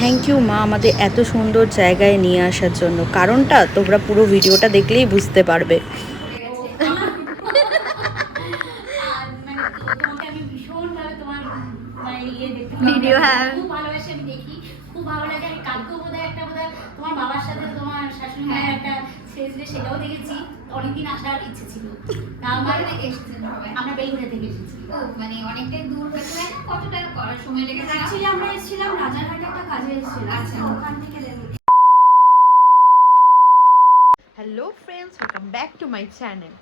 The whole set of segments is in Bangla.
থ্যাংক ইউ মা আমাদের এত সুন্দর জায়গায় নিয়ে আসার জন্য। কারণটা তোমরা পুরো ভিডিওটা দেখলেই বুঝতে পারবে। ভিডিও হ্যাঁ খুব ভালোবাসি, আমি দেখি, খুব ভালো লাগে। আমি কালকেও বোধহয় একটা তোমার বাবার সাথে তোমার শাশুড়ি মায়ের একটা ছেলে, সেটাও দেখেছি। অনেকদিন আসার ইচ্ছে ছিল। আমার থেকে এসেছেন সবাই। আমরা বেলঘড়িয়া থেকে এসেছি। ও মানে অনেকটাই দূর হয়েছে না, কতটা সময় লেগেছে? অ্যাকচুয়ালি আমরা এসেছিলাম রাজারহাটে, একটা কাজে এসেছিলাম। আচ্ছা, ওখান থেকে hello friends, welcome back to my channel,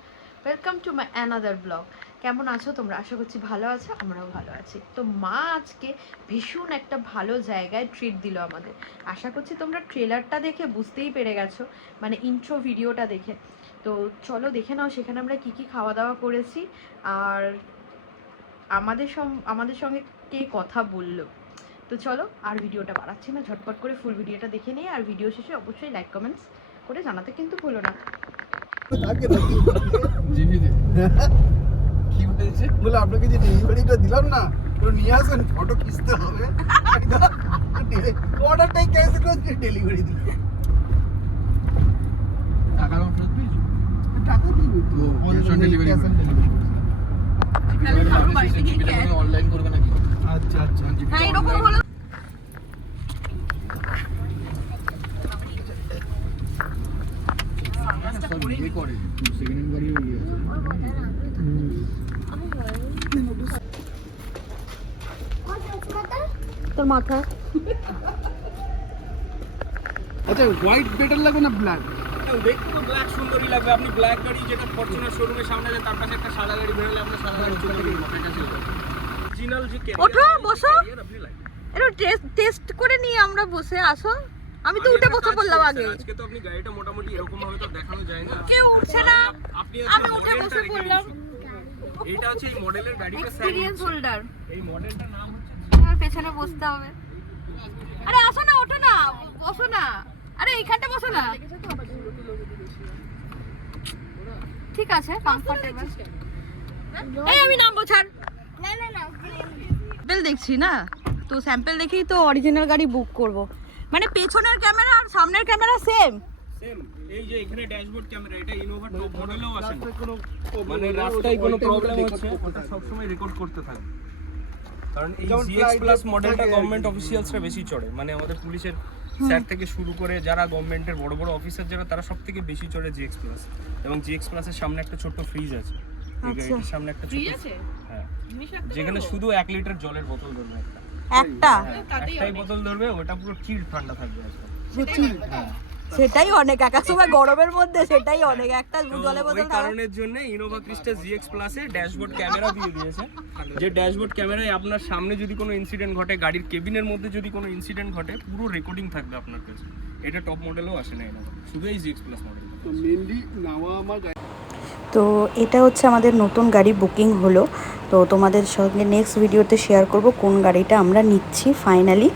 welcome to my another blog. কেমন আছো তোমরা? আশা করছি ভালো আছো, আমরাও ভালো আছি। তো মা আজকে ভীষণ একটা ভালো জায়গায় ট্রিট দিল আমাদের। আশা করছি তোমরা ট্রেলারটা দেখে বুঝতেই পেরে গেছো, মানে ইন্ট্রো ভিডিওটা দেখে। তো চলো দেখে নাও সেখানে আমরা কি কি খাওয়া দাওয়া করেছি, আর আমাদের সঙ্গে কে কথা বললো। তো চলো আর ভিডিওটা বাড়াচ্ছি না, ঝটপট করে ফুল ভিডিওটা দেখে নিই। আর ভিডিও শেষে অবশ্যই লাইক কমেন্টস করে জানাতে কিন্তু ভুলো না। বলে আপনাকে যে ডেলিভারিটা দিলাম না, ওটা নিয়ে আসেন, ফটো খিচতে হবে, অর্ডারটাই ক্যান্সেল করে ডেলিভারি দিল। টাকা দিবি তো অনলাইন করবে নাকি? আচ্ছা আচ্ছা, হ্যাঁ এরকম হলো। করে সেকেন্ড হ্যান্ড গাড়ি হয়ে গেছে। তোর মাথা আচ্ছা, হোয়াইট বেটার লাগে না ব্ল্যাক? দেখতে তো ব্ল্যাক সুন্দরই লাগবে। আপনি ব্ল্যাক গাড়ি যেটা ফরচুনার শোরুমের সামনে আছে, তার পাশে একটা সাদা গাড়ি বেরোলে আমরা সাদা গাড়ি চলে গেলাম। এটা ছিল অরিজিনাল যে ক্যারিয়ার। ওঠো, বসো। আপনি লাইক একটু টেস্ট করে নিয়ে আমরা বসে আসো। আমি তো উঠে বসে পড়লাম আগে। আজকে তো আপনি গাড়িটা মোটামুটি এরকম ভাবে তো দেখানো যায় না। কেউ উঠছে না, আপনি আমি উঠে বসে পড়লাম। এইটা হচ্ছে এই মডেলের গাড়িটা এক্সপেরিয়েন্স হোল্ডার। এই মডেলটার নাম হচ্ছে আর পেছনে বসতে হবে। আরে আসো না, ওঠো না, বসো না। আরে এইখানটা বসো না। ঠিক আছে, কমফোর্টেবল। এই আমি নামবো, ছাড়। না না না, স্যাম্পল দেখছি না, তো স্যাম্পল দেখেই তো অরিজিনাল গাড়ি বুক করব। মানে পেছনের ক্যামেরা আর সামনের ক্যামেরা সেম। সেম। এই যে এখানে ড্যাশবোর্ড ক্যামেরা, এটা ইনোভা টপ মডেলেও আছে। মানে রাস্তায় কোনো প্রবলেম হচ্ছে, ওটা সব সময় রেকর্ড করতে থাকে। কারণ এই GX প্লাস মডেলটা গভর্নমেন্ট অফিসিয়ালসরা বেশি চড়ে। মানে আমাদের পুলিশের স্যার থেকে শুরু করে যারা গভর্নমেন্টের বড় বড় অফিসার যারা, তারা সবথেকে বেশি চড়ে GX প্লাস। এবং GX প্লাসের সামনে একটা ছোট ফ্রিজ আছে। এই গাড়িটার সামনে একটা ছোট আছে, হ্যাঁ, যেখানে শুধু 1 লিটার জলের বোতল ধরবে একটা। একটাই বোতল ধরবে, ওটা পুরো চিল ঠান্ডা থাকবে একদম। সেটাই অনেক, এক সময় গরমের মধ্যে সেটাই অনেক। একটা জলে বোতল ওই কারণের জন্য ইনোভা ক্রিস্টা GX প্লাসে ড্যাশবোর্ড ক্যামেরা দিয়ে দিয়েছে। যে ড্যাশবোর্ড ক্যামেরায় আপনার সামনে যদি কোনো ইনসিডেন্ট ঘটে, গাড়ির কেবিনের মধ্যে যদি কোনো ইনসিডেন্ট ঘটে, পুরো রেকর্ডিং থাকবে আপনার কাছে। এটা টপ মডেলও আসে না, ইনোভা শুধু এই GX প্লাস মডেল। তো মেইনলি নাওয়া আমার তো এটা হচ্ছে আমাদের নতুন গাড়ি বুকিং হলো। তো তোমাদের সঙ্গে নেক্সট ভিডিওতে শেয়ার করব কোন গাড়িটা আমরা নিচ্ছি ফাইনালি।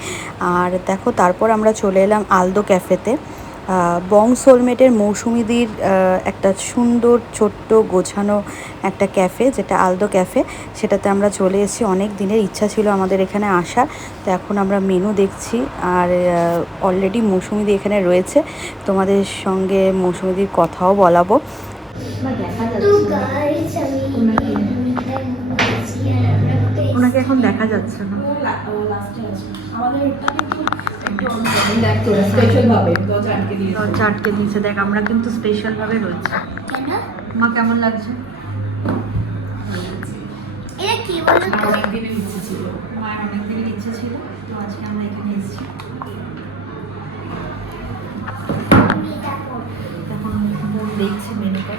আর দেখো, তারপর আমরা চলে এলাম আলদো ক্যাফেতে। বং সোলমেটের মৌসুমিদির একটা সুন্দর ছোট্ট গোছানো একটা ক্যাফে, যেটা আলদো ক্যাফে, সেটাতে আমরা চলে এসেছি। অনেক দিনের ইচ্ছা ছিল আমাদের এখানে আসার। তো এখন আমরা মেনু দেখছি, আর অলরেডি মৌসুমিদি এখানে রয়েছে। তোমাদের সঙ্গে মৌসুমিদির কথাও বলাবো। ওনাকে এখন দেখা যাচ্ছে না। দরজা আটকে দিয়েছে, দেখ আমরা কিন্তু স্পেশাল ভাবে রয়েছে। মা কেমন লাগছে? এটা কি বলো তো? মায়ের অনেকদিনের ইচ্ছে ছিল, তো আজকে আমরা এখানে এসেছি। এখন দেখছি মেনুটা।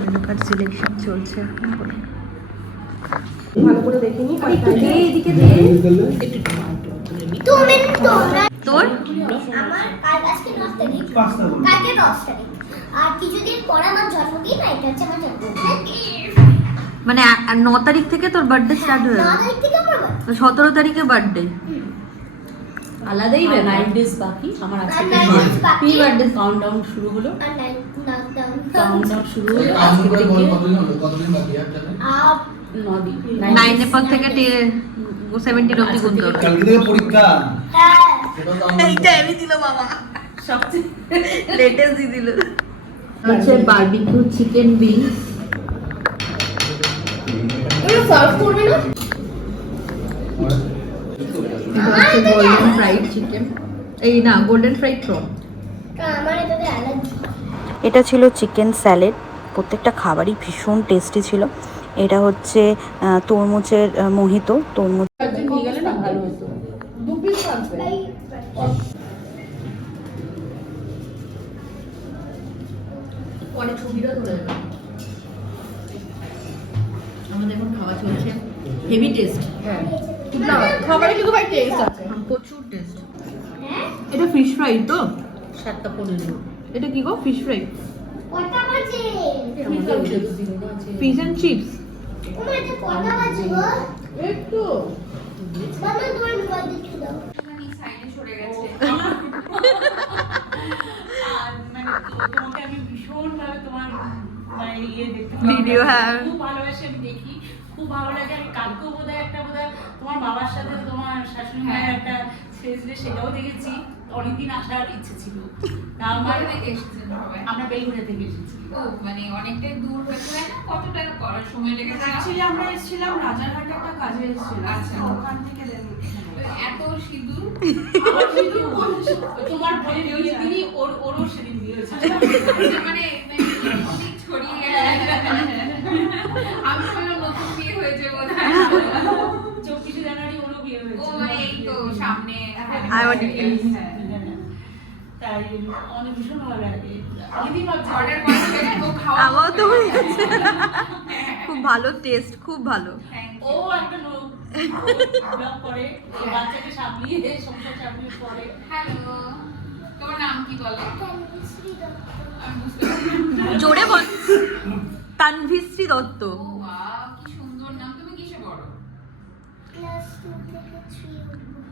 মেনু কার্ড সিলেকশন চলছে এখন। ভালো করে দেখে নি, একটু দে, এদিকে দে। তুমি তোমরা তোর আমার আজকে 9 তারিখ, কালকে 10 তারিখ, আর কিছুদিন পর আমার জন্মদিন। এটা হচ্ছে আমার জন্মদিন। মানে 9 তারিখ থেকে তোর বার্থডে স্টার্ট হয়ে 9 তারিখ থেকে আমার birthday। 17 তারিখে বার্থডে। আলাদাই 9 ডেজ বাকি আমার আছে। আর 9 days বাকি। প্রি বার্থডে কাউন্টডাউন শুরু হলো, আর 9 কাউন্টডাউন শুরু হলো আজকে থেকে। কতদিন বাকি আপনাদের? নদী 9 এর পর থেকে 17 অবধি গুনতে হবে। কালকে থেকে পরীক্ষা। এইটা আমি দিল বাবা, সবচেয়ে লেটেস্ট দিয়ে দিল। হচ্ছে বারবিকিউ চিকেন উইংস। এটা সার্ভ করবে না? এটা হচ্ছে গোল্ডেন ফ্রাইড চিকেন, এই না গোল্ডেন ফ্রাইড প্রন। এটা ছিল চিকেন স্যালাড, প্রত্যেকটা খাবারই ভীষণ টেস্টি ছিল। এটা হচ্ছে তরমুজের মোহিত, তরমুজ। নিয়ে গেলে না ভালো হতো। 2 পিস থাকবে। পরে ছবিটা তুলে দেবে। আমাদের এখন খাওয়া চলছে, হেভি টেস্ট। হ্যাঁ না, খাবারে কিন্তু ভাই টেস্ট আছে, প্রচুর টেস্ট। এটা ফিশ ফ্রাই তো? 7:15। এটা কি গো? Fish fry, fish and chips. একটু সাইডে সরে গেছে। আর মানে তোমাকে আমি ভীষণভাবে তোমার মানে ইয়ে দেখতে Video, হ্যাঁ। খুব ভালোবাসি, আমি দেখি, খুব ভালো লাগে। আমি কালকেও বোধহয় তোমার বাবার সাথে তোমার শাশুড়ি মায়ের একটা ছেলে, সেটাও দেখেছি। অনেকদিন আসার ইচ্ছে ছিল। তা আমার কোথা থেকে এসেছেন সবাই? আমরা বেলঘড়িয়া থেকে এসেছি। ও মানে অনেকটাই দূর হয়েছে না? কত টাকা করার সময় লেগেছে? অ্যাকচুয়ালি আমরা এসেছিলাম রাজারহাটে একটা কাজে এসেছিলাম। আচ্ছা। ওখান থেকে এত সিঁদুর আমার কিন্তু তোমার বোনের বিয়ের দিনই ওরও সেদিন বিয়ে হয়েছে। মানে অনেক ছড়িয়ে গেছে। আমি ভাবলাম নতুন বিয়ে হয়েছে বোধহয়। 24 জানুয়ারি ওরও বিয়ে ও হয়েছে। মানে এই তো সামনে। তাই অনেক ভীষণ ভালো লাগে। অনেকদিন ভাবছি অর্ডার করা হয়ে গেছে, ও খাওয়া আমার তো হয়ে গেছে। খুব ভালো টেস্ট, খুব ভালো। ও একটা ব্লগ করে, ও বাচ্চাকে সামলিয়ে সংসার সামলিয়ে পড়ে। হ্যালো, তোমার নাম কি বলে? আমি বুঝতে পারছি। জোরে বল। তানভিশ্রী দত্ত। ও ওয়াও, কি সুন্দর নাম। তুমি কিসে পড়ো?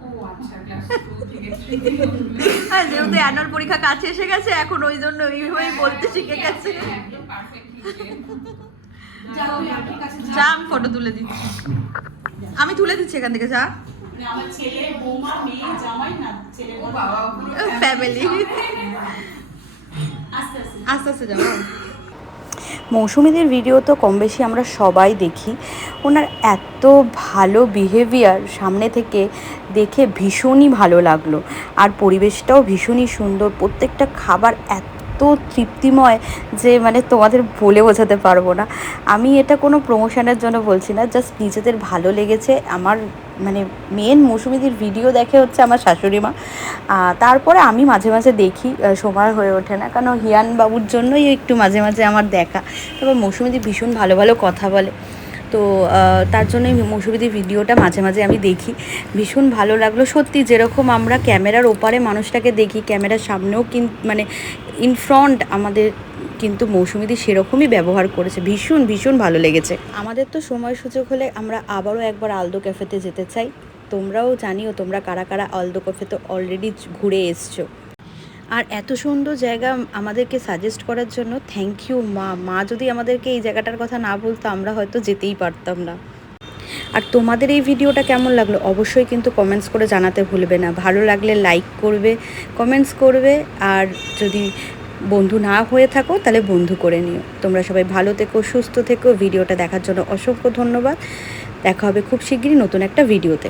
ও আচ্ছা, ক্লাস 2 থেকে 3 হ্যাঁ, যেহেতু অ্যানুয়াল পরীক্ষা কাছে এসে গেছে এখন, ওই জন্য এইভাবেই বলতে শিখে গেছে। একদম পারফেক্ট লিখছে। যা, আমি ফটো তুলে দিচ্ছি, আমি তুলে দিচ্ছি এখান থেকে, যা। মানে আমার ছেলে, বৌমা, মেয়ে, জামাই না, ছেলে ও বাবা, পুরো ফ্যামিলি। আস্তে আস্তে আস্তে আস্তে যাবো। মৌসুমীদের ভিডিও তো কম বেশি আমরা সবাই দেখি। ওনার এত ভালো বিহেভিয়ার সামনে থেকে দেখে ভীষণই ভালো লাগলো। আর পরিবেশটাও ভীষণই সুন্দর, প্রত্যেকটা খাবার এত তৃপ্তিময় যে মানে তোমাদের বলে বোঝাতে পারবো না। আমি এটা কোনো প্রমোশনের জন্য বলছি না, জাস্ট নিজেদের ভালো লেগেছে। আমার মানে মেন মৌসুমীদের ভিডিও দেখে হচ্ছে আমার শাশুড়ি মা, তারপরে আমি মাঝে মাঝে দেখি, সময় হয়ে ওঠে না, কারণ হিয়ান বাবুর জন্যই একটু মাঝে মাঝে আমার দেখা। তারপর মৌসুমীদি ভীষণ ভালো ভালো কথা বলে, তো তার জন্যই মৌসুমীদির ভিডিওটা মাঝে মাঝে আমি দেখি। ভীষণ ভালো লাগলো সত্যি, যেরকম আমরা ক্যামেরার ওপারে মানুষটাকে দেখি, ক্যামেরার সামনেও মানে ইন ফ্রন্ট আমাদের কিন্তু মৌসুমীদি সেরকমই ব্যবহার করেছে। ভীষণ ভীষণ ভালো লেগেছে। আমাদের তো সময় সুযোগ হলে আমরা আবারও একবার আলদো ক্যাফেতে যেতে চাই। তোমরাও জানিও তোমরা কারা কারা আলদো ক্যাফেতে অলরেডি ঘুরে এসছো। আর এত সুন্দর জায়গা আমাদেরকে সাজেস্ট করার জন্য থ্যাংক ইউ মা যদি আমাদেরকে এই জায়গাটার কথা না বলতো আমরা হয়তো যেতেই পারতাম না। আর তোমাদের এই ভিডিওটা কেমন লাগলো অবশ্যই কিন্তু কমেন্টস করে জানাতে ভুলবে না। ভালো লাগলে লাইক করবে, কমেন্টস করবে, আর যদি বন্ধু না হয়ে থাকো তাহলে বন্ধু করে নিও। তোমরা সবাই ভালো থেকো, সুস্থ থেকো। ভিডিওটা দেখার জন্য অসংখ্য ধন্যবাদ। দেখা হবে খুব শিগগিরই নতুন একটা ভিডিওতে।